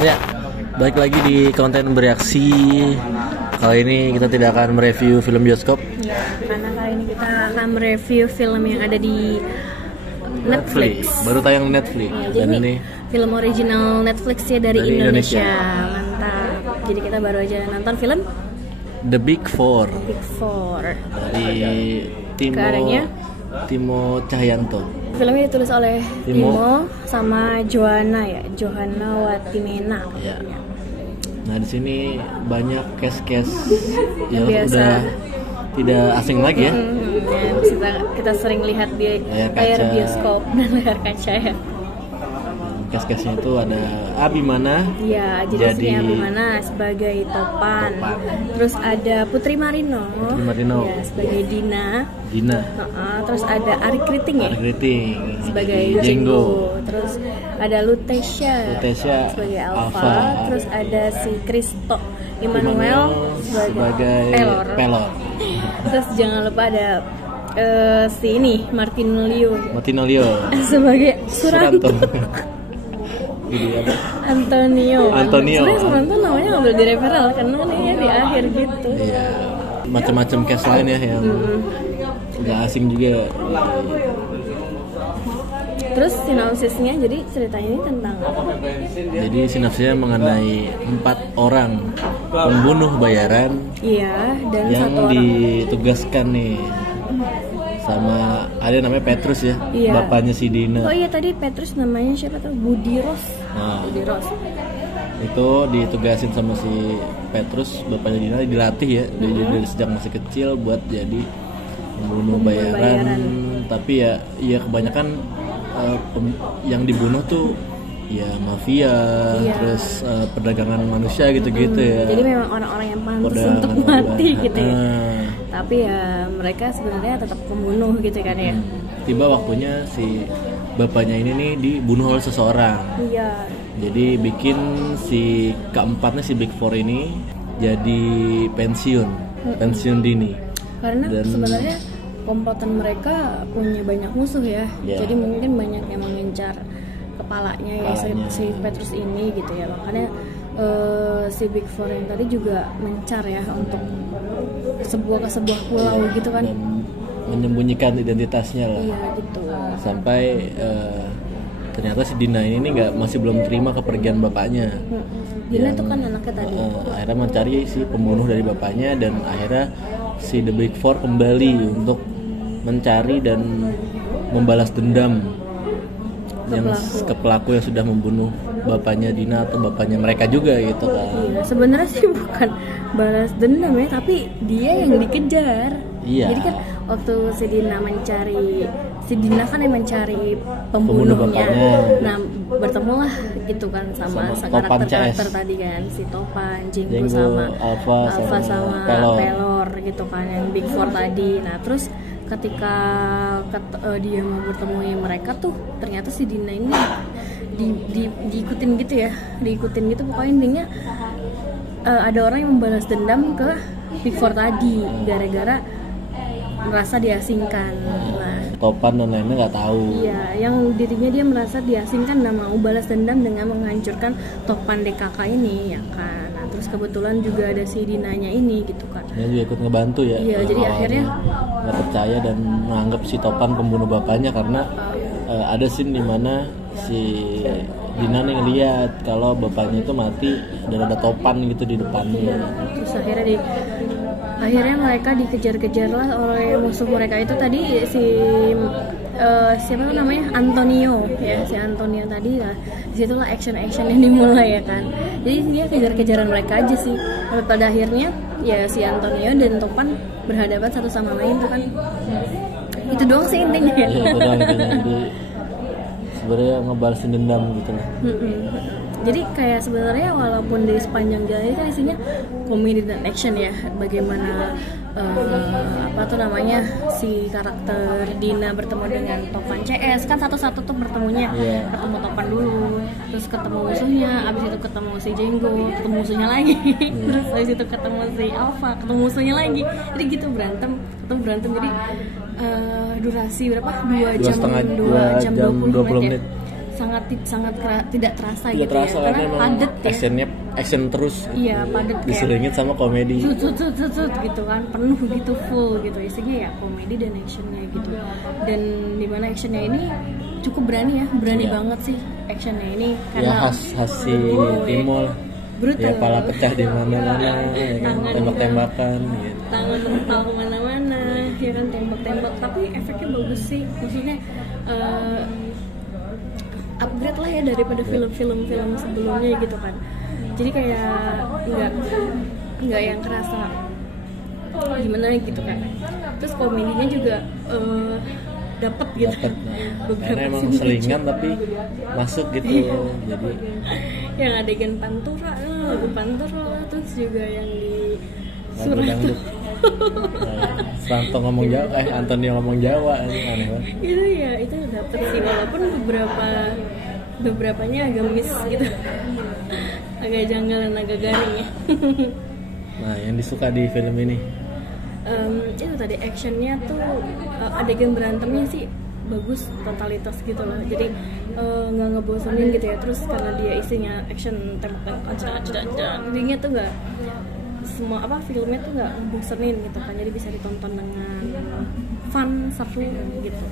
Ya, balik lagi di konten bereaksi. Kali ini kita tidak akan mereview film bioskop. Ya, karena kali ini kita akan mereview film yang ada di Netflix. Baru tayang di Netflix. Ya, Dan jadi ini film original Netflix ya dari Indonesia. Mantap. Jadi kita baru aja nonton film The Big Four. Big Four Dari Timo Cahyanto. Filmnya ditulis oleh Timo sama Johanna Watimena. Ya. Nah, di sini banyak cast-cast yang biasa. udah tidak asing lagi ya. Ya, kita sering lihat di layar bioskop dan layar kaca ya. Cast-castnya itu ada Abimana. Iya, jadi Abimana sebagai Topan. Terus ada Putri Marino. Ya, sebagai Dina. Terus ada Ari Kriting ya. Sebagai Jenggo. Terus ada Lutecia sebagai Alpha. Terus ada si Kristo Immanuel sebagai Pelor. Terus jangan lupa ada si ini Martino Leo sebagai Suranto. Antonio. Sebenarnya Suranto namanya nggak boleh direferal karena ini di akhir gitu. Iya. Macam-macam cast lain ya yang nggak asing juga. Terus sinopsisnya, jadi ceritanya ini tentang apa? Jadi sinopsisnya mengenai 4 orang pembunuh bayaran. Iya, dan yang 1 orang ditugaskan nih sama ada namanya Petrus ya, bapaknya si Dina. Oh iya, tadi Petrus namanya siapa tuh? Budi Ros. Budi Ros. Itu ditugasin sama si Petrus, bapaknya Dina, dilatih ya dari sejak masih kecil buat jadi pembunuh bayaran. Tapi ya kebanyakan yang dibunuh tuh ya mafia, terus perdagangan manusia gitu-gitu ya. Jadi memang orang-orang yang pantas untuk mati gitu ya. Tapi ya mereka sebenarnya tetap pembunuh gitu kan ya. Tiba waktunya si bapaknya ini nih dibunuh oleh seseorang. Iya. Jadi bikin si keempatnya, si Big Four ini jadi pensiun dini. Karena sebenarnya komplotan mereka punya banyak musuh ya. Jadi mungkin banyak yang mengincar kepalanya ya si Petrus ini gitu ya. Makanya si Big Four yang tadi juga mencar ya untuk ke sebuah pulau gitu kan. Dan menyembunyikan identitasnya lah. Iya gitu. Sampai ternyata si Dina ini masih belum terima kepergian bapaknya. Dina itu kan anaknya tadi. Akhirnya mencari si pembunuh dari bapaknya, dan akhirnya si The Big Four kembali untuk mencari dan membalas dendam ke pelaku yang sudah membunuh bapaknya Dina atau bapaknya mereka juga gitu kan. Iya, sebenarnya sih bukan balas dendam ya, tapi dia yang dikejar. Iya. Jadi kan waktu si Dina kan yang mencari pembunuhnya. Nah, bertemulah gitu kan sama karakter tadi kan, si Topan, Jenggo sama Alpha sama Pelor gitu kan, yang Big Four tadi. Nah, terus ketika dia mau bertemu mereka tuh ternyata si Dina ini diikutin gitu pokoknya intinya ada orang yang membalas dendam ke Big Four tadi gara-gara merasa diasingkan. Nah, Topan dan lainnya nggak tahu. Iya, yang dirinya dia merasa diasingkan dan mau balas dendam dengan menghancurkan Topan DKK ini ya kan. Nah, terus kebetulan juga ada si Dinanya ini gitu kan. Dia juga ikut ngebantu ya. Iya, jadi akhirnya nggak percaya dan menganggap si Topan pembunuh bapaknya karena ada scene di mana si Dina nih ngeliat kalau bapaknya itu mati dan ada Topan gitu di depannya. Terus akhirnya mereka dikejar-kejar lah oleh musuh mereka itu tadi siapa tuh namanya Antonio ya, si Antonio tadi lah. Disitulah action yang dimulai ya kan. Jadi dia kejar-kejaran mereka aja sih. Lalu pada akhirnya ya si Antonio dan Topan berhadapan satu sama lain tuh kan. Itu doang sih intinya ya. Iya, betul intinya. Jadi sebenarnya ngebalesin dendam gitu lah. Jadi kayak sebenarnya walaupun di sepanjang jalan ini kan isinya komedi dan action ya, bagaimana si karakter Dina bertemu dengan Topan CS kan satu-satu tuh bertemunya, ketemu Topan dulu, terus ketemu musuhnya, abis itu ketemu si Jenggo, ketemu musuhnya lagi, terus abis itu ketemu si Alpha, ketemu musuhnya lagi, jadi gitu berantem, jadi durasi berapa? 2 jam 20 menit. tidak terasa tidak gitu terasa, ya, karena padat ya, action terus iya padat diselingit sama komedi cut gitu kan, penuh gitu, full gitu isinya ya komedi dan actionnya gitu. Dan dimana actionnya ini cukup berani banget sih actionnya ini, karena khas si Timol brutal ya, pala pecah di mana-mana ya kan, tembak-tembakan gitu, tangan mental kemana-mana ya kan, tembak-tembak, tapi efeknya bagus sih, maksudnya upgrade lah ya daripada film sebelumnya gitu kan. Jadi kayak nggak yang kerasa gimana gitu kan. Terus komedinya juga dapet gitu. Karena emang selingan tapi masuk gitu. Jadi yang adegan pantura, lagu pantura, terus juga yang di surat Santo ngomong Jawa, Antonio ngomong Jawa, aneh banget. Itu ya, itu dapet sih, walaupun beberapanya agak miss gitu, agak janggal dan agak garing ya. Nah, yang disuka di film ini? Itu tadi actionnya tuh, adegan berantemnya sih bagus, totalitas gitu loh, jadi nggak ngebosenin gitu ya. Terus karena dia isinya action, tembak-tembakan, jadinya tuh nggak semua filmnya tuh nggak bosenin gitu kan, jadi bisa ditonton dengan fun, seru gitu.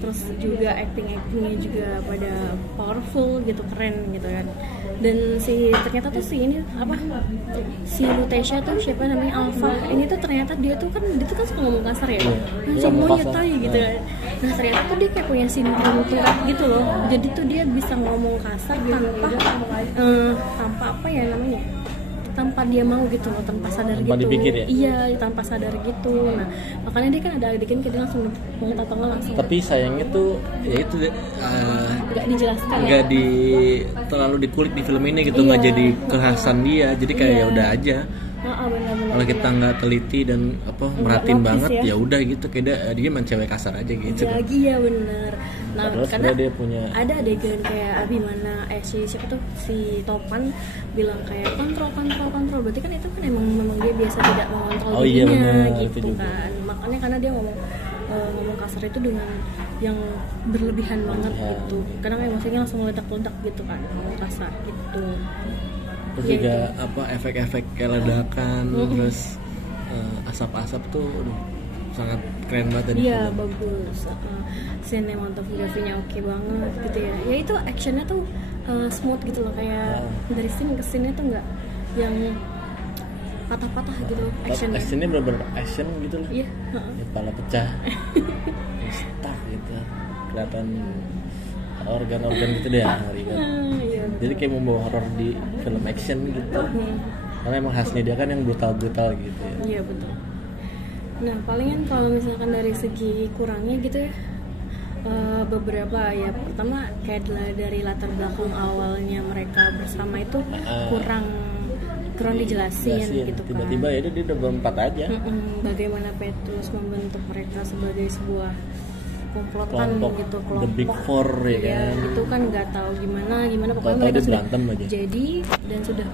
Terus juga actingnya juga pada powerful gitu, keren gitu kan. Dan ternyata tuh si Lutetia tuh siapa namanya, Alpha ini tuh ternyata dia tuh suka ngomong kasar ya, semuanya tai gitu kan. Nah ternyata tuh dia kayak punya sindrom Tourette gitu loh, jadi tuh dia bisa ngomong kasar tanpa apa ya namanya, tanpa dia mau gitu loh, tanpa sadar tanpa gitu. Dipikir ya? Iya, tanpa sadar gitu. Nah, makanya dia kan ada adegan kayak dia langsung mengatakan langsung. Tapi sayangnya tuh ya itu nggak dijelaskan. Nggak terlalu dikulik di film ini gitu, nggak jadi kekhasan dia. Jadi kayak ya udah aja. Benar-benar. Kalau kita nggak teliti dan merhatiin banget ya udah gitu, kayak dia main cewek kasar aja gitu. Iya benar. Nah, karena dia punya ada adegan kayak Abimana siapa tuh, si Topan bilang kayak kontrol, berarti kan itu kan memang dia biasa tidak mengontrol dirinya gitu kan. Makanya karena dia ngomong kasar itu dengan yang berlebihan banget gitu. Kadang emosinya langsung meledak-ledak gitu kan, ngomong kasar gitu. Terus juga efek-efek kayak ledakan, terus asap-asap tuh sangat keren banget tadi. Iya bagus, sinematografinya oke banget gitu ya. Ya itu actionnya tuh smooth gitu loh, kayak dari scene ke scene tuh nggak yang patah-patah gitu actionnya. Actionnya bener-bener action gitu loh. Iya. Kepala pecah, stuck gitu, kelihatan organ-organ gitu deh ngeri kan. Iya, jadi kayak membawa horor di film action gitu. Karena emang khasnya dia kan yang brutal gitu ya. Iya betul. Nah palingan kalau misalkan dari segi kurangnya gitu ya, beberapa ya, pertama kayak dari latar belakang awalnya mereka bersama itu kurang dijelasin gitu kan. Tiba-tiba ya dia udah berempat aja. Bagaimana Petrus membentuk mereka sebagai sebuah komplotan gitu, kelompok The Big Four ya kan. Itu kan nggak tahu gimana pokoknya mereka sudah aja. Jadi dan sudah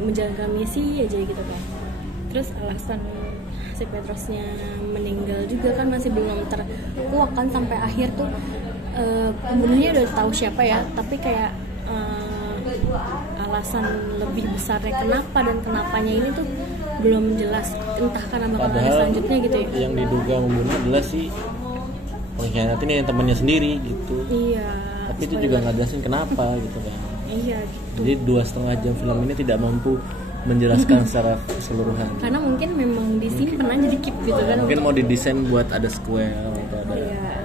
menjaga misi aja gitu kan. Terus alasan si Petrusnya meninggal juga kan masih belum terkuak kan, sampai akhir tuh pembunuhnya udah tahu siapa ya, tapi kayak alasan lebih besarnya kenapa dan kenapanya ini tuh belum jelas, entah karena bakal ada selanjutnya gitu ya. Yang diduga membunuh adalah si pengkhianat ini yang temannya sendiri gitu. Iya. Tapi itu juga nggak jelasin kenapa gitu kan. Iya gitu. Jadi 2,5 jam film ini tidak mampu menjelaskan secara keseluruhan. Karena mungkin memang di sini pernah jadi keep gitu kan. Mungkin mau didesain buat ada sequel atau ada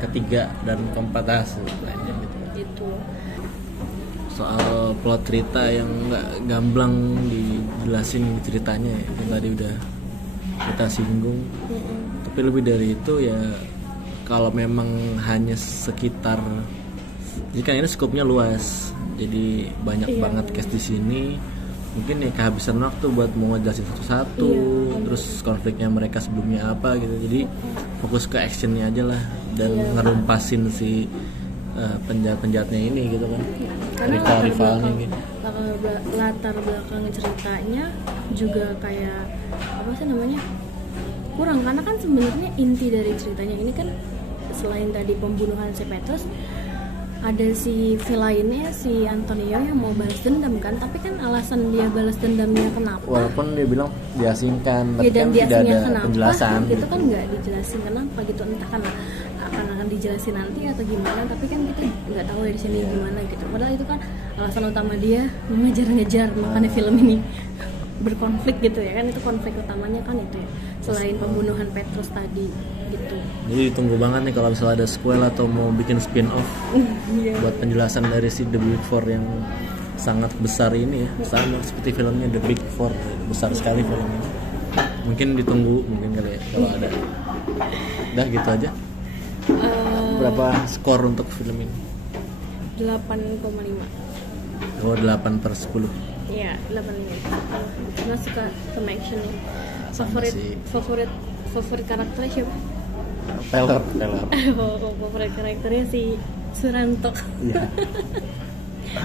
ketiga dan keempat lainnya gitu. Itu. Soal plot cerita yang nggak gamblang dijelasin ceritanya ya, yang tadi udah kita singgung. Tapi lebih dari itu ya, kalau memang hanya sekitar, jadi kan ini skupnya luas, jadi banyak banget cast di sini. Mungkin ya kehabisan waktu buat mau ngejelasin satu-satu, terus konfliknya mereka sebelumnya apa gitu. Jadi fokus ke actionnya aja lah dan ngerumpasin si penjahat-penjahatnya ini gitu kan. Rivalnya gitu. Latar belakang ceritanya juga kayak apa sih namanya? Kurang, karena kan sebenarnya inti dari ceritanya ini kan selain tadi pembunuhan si Petrus, ada si villainnya si Antonio yang mau balas dendam kan, tapi kan alasan dia balas dendamnya kenapa, walaupun dia bilang diasingkan, tapi dan kan tidak ada kenapa, penjelasan gitu kan nggak dijelasin kenapa gitu, entah kan akan dijelasin nanti atau gimana, tapi kan kita nggak tahu dari sini gimana gitu, padahal itu kan alasan utama dia mengejar-ngejar, makanya film ini berkonflik gitu ya kan, itu konflik utamanya kan itu ya, selain pembunuhan Petrus tadi gitu. Jadi ditunggu banget nih kalau misalnya ada sequel atau mau bikin spin off buat penjelasan dari si The Big Four yang sangat besar ini ya, sama seperti filmnya The Big Four, besar sekali filmnya. Mungkin ditunggu mungkin kali ya kalau ada. Udah gitu aja. Berapa skor untuk film ini? 8,5. Oh 8/10. Iya 8,5. Karena suka sama actionnya. Favorit karakternya siapa? Peller. Favorit karakternya si Suranto. Iya.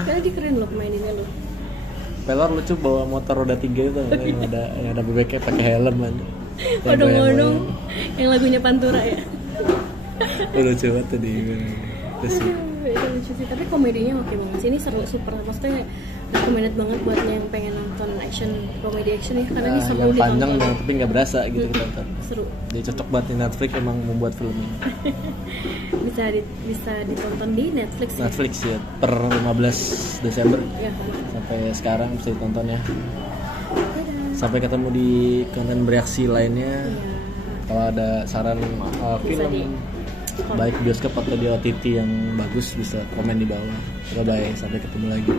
Karena dia keren loh maininnya loh. Peller lucu bawa motor roda 3 itu yang ada bebeknya pakai helm aja. Odong-odong yang lagunya Pantura ya. Lucu banget tadi. Itu lucu sih, tapi komedinya oke banget sih, ini seru super, maksudnya recommended banget buat yang pengen nonton komedi action ya, karena ini seru yang ditonton. panjang tapi nggak berasa gitu ditonton. Seru. Jadi cocok banget di Netflix emang membuat film ini. bisa ditonton di Netflix. Netflix ya per 15 Desember. Ya. Sampai sekarang bisa ditonton ya. Sampai ketemu di konten bereaksi lainnya. Ya. Kalau ada saran film baik bioskop atau di OTT yang bagus bisa komen di bawah. Bye bye, sampai ketemu lagi.